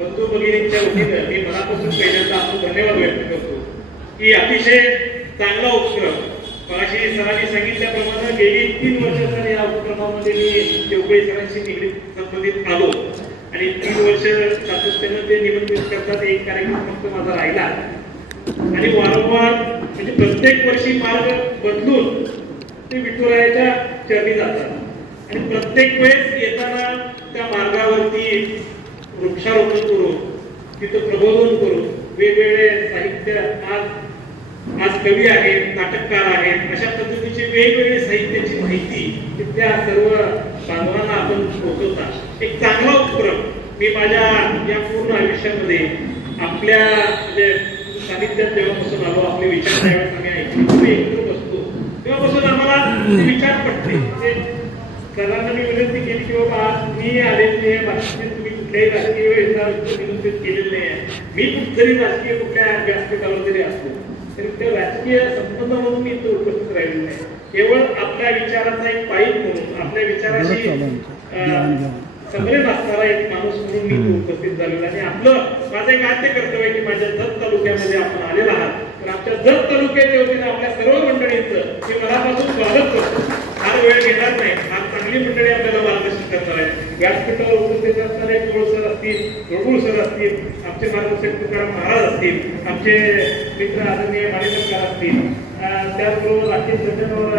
भगिनींच्या वतीनं मी मनापासून पहिल्यांदा आपण धन्यवाद व्यक्त करतो. की अतिशय चांगला उपक्रम. मगाशी सरांनी सांगितल्याप्रमाणे गेली तीन वर्ष या उपक्रमामध्ये मी देवगळे सरांशी निगडीत संबंधित आलो. आणि तीन वर्ष सातत्यानं ते निमंत्रित करतात. एक कार्यक्रम फक्त माझा राहिला. आणि वारंवार म्हणजे प्रत्येक वर्षी मार्ग बदलून ते विठुरायाच्या चरणी जातात. आणि प्रत्येक वेळेस येताना त्या मार्गावरती वृक्षारोपण करून तिथं प्रबोधन करून वेगवेगळे साहित्य आज आज कवी आहेत नाटककार आहेत अशा पद्धतीची वेगवेगळे साहित्याची माहिती तिथल्या सर्व बांधवांना आपण पोहोचवता. एक चांगला उपक्रम. मी माझ्या या पूर्ण आयुष्यामध्ये आपल्या म्हणजे साहित्यात जेव्हापासून आलो आपले विचार त्यावेळेस आम्ही ऐकले तुम्ही एकत्र बसतो तेव्हापासून आम्हाला विचार पडते ते सरांना मी विनंती केली की बाबा मी आले तुम्ही कुठल्याही राजकीय निमंत्रित केलेलं नाही आहे. मी जरी राजकीय कुठल्या व्यासपीठावर जरी असलो तरी ते राजकीय संबंध म्हणून मी इथे उपस्थित राहिलेलो नाही. केवळ आपल्या विचाराचा एक पाईप म्हणून आपल्या विचाराशी संग्रह असणारा एक माणूस म्हणून मी उपस्थित झालेलो. आणि आपलं माझं एक आद्य कर्तव्य की माझ्या जत तालुक्यामध्ये आपण आलेला आहात. तर आमच्या जत तालुक्याच्या वतीने आपल्या सर्व मंडळींचं मी मनापासून स्वागत करतो. फार वेळ घेणार नाही. फार चांगली मंडळी आपल्याला मार्गदर्शन करणार आहे व्यासपीठावर उपस्थित असणारे सर असतील प्रभू सर असतील आमचे मार्गदर्शक तुकाराम महाराज असतील आमचे मित्र आदरणीय माणिककर असतील. त्याचबरोबर राकेश सज्जनावर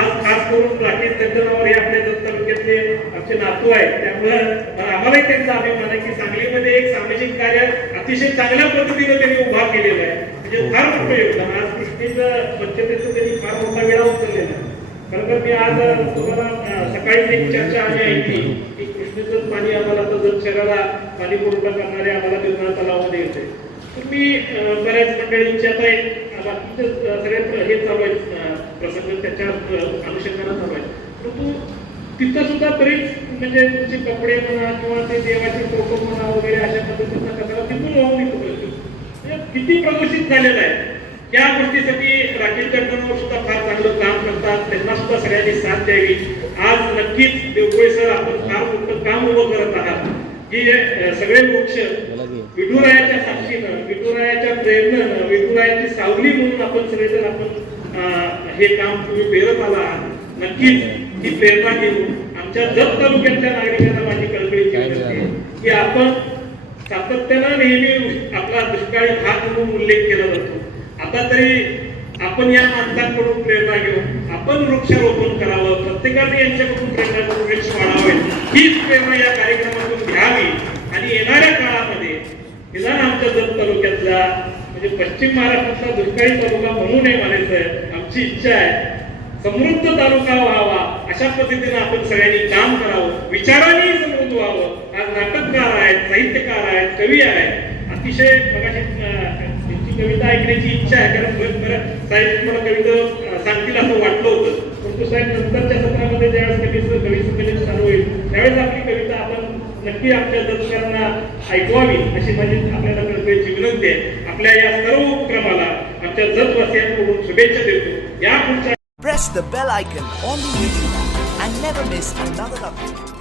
आज खास करून राकेश सज्जनावर हे आपल्या जत तालुक्यातले आमचे नातू आहेत. त्यामुळे आम्हालाही त्यांचा अभिमान आहे की सांगलीमध्ये एक सामाजिक कार्य अतिशय चांगल्या पद्धतीने त्यांनी उभा केलेलं आहे. म्हणजे फार मोठं योगदान. आज कृष्णीचं स्वच्छतेचं त्यांनी फार मोठा वेळा उचललेला आहे. खरं तर मी आज तुम्हाला सकाळी सकाळीच एक चर्चा आम्ही ऐकली की कृष्णेचं पाणी आम्हाला आता जर शहराला पाणी पुरवठा करणारे आम्हाला निर्मळा तलावामध्ये येते. तर मी बऱ्याच मंडळींची आता एक बाकीचे सगळे हे चालू आहेत प्रसंग त्याच्या अं, अनुषंगानं चालू आहेत. परंतु तिथं सुद्धा बरेच म्हणजे तुमचे कपडे म्हणा किंवा ते देवाचे फोटो म्हणा वगैरे अशा पद्धतीचा कचरा तिथून वाहून निघतो म्हणजे किती प्रदूषित झालेलं आहे. या गोष्टीसाठी राकेश जगदनवर सुद्धा फार चांगलं काम करतात. त्यांना सुद्धा सगळ्यांनी साथ द्यावी. आज नक्कीच देवगोळे सर आपण फार मोठं काम उभं करत आहात. की हे, सगळे वृक्ष विठुरायाच्या साक्षीनं विठुरायाच्या प्रेरणेनं विठुरायाची सावली म्हणून आपण सगळेजण आपण हे काम तुम्ही पेरत आला आहात. नक्कीच ही प्रेरणा घेऊन आमच्या जत तालुक्यातल्या नागरिकांना माझी कळकळीची विनंती की आपण सातत्यानं नेहमी आपला दुष्काळी भाग म्हणून उल्लेख केला जातो. आता तरी आपण या माणसांकडून प्रेरणा घेऊन आपण वृक्षारोपण करावं प्रत्येकाने यांच्याकडून प्रेरणा करून वृक्ष वाढावे हीच प्रेरणा या कार्यक्रमातून घ्यावी. आणि येणाऱ्या काळामध्ये निदान आमच्या जत तालुक्यातला म्हणजे पश्चिम महाराष्ट्रातला दुष्काळी तालुका म्हणू नये म्हणायचं आमची इच्छा आहे समृद्ध तालुका व्हावा अशा पद्धतीने आपण सगळ्यांनी काम करावं विचारांनी समृद्ध व्हावं. आज नाटककार आहेत साहित्यकार आहेत कवी आहेत अतिशय मगाशी कविता ऐकण्याची इच्छा आहे. कारण बरेच साहेब तुम्हाला कविता सांगतील असं वाटलं होतं. परंतु साहेब नंतरच्या सत्रामध्ये ज्यावेळेस कविचं कवी संमेलन चालू होईल त्यावेळेस आपली कविता आपण नक्की आपल्या दर्शकांना ऐकवावी अशी माझी आपल्याला कल्पनेची विनंती आहे. आपल्या या सर्व उपक्रमाला आमच्या जतवासियांकडून शुभेच्छा देतो. या पुढच्या Press the bell icon on the YouTube and never miss another update.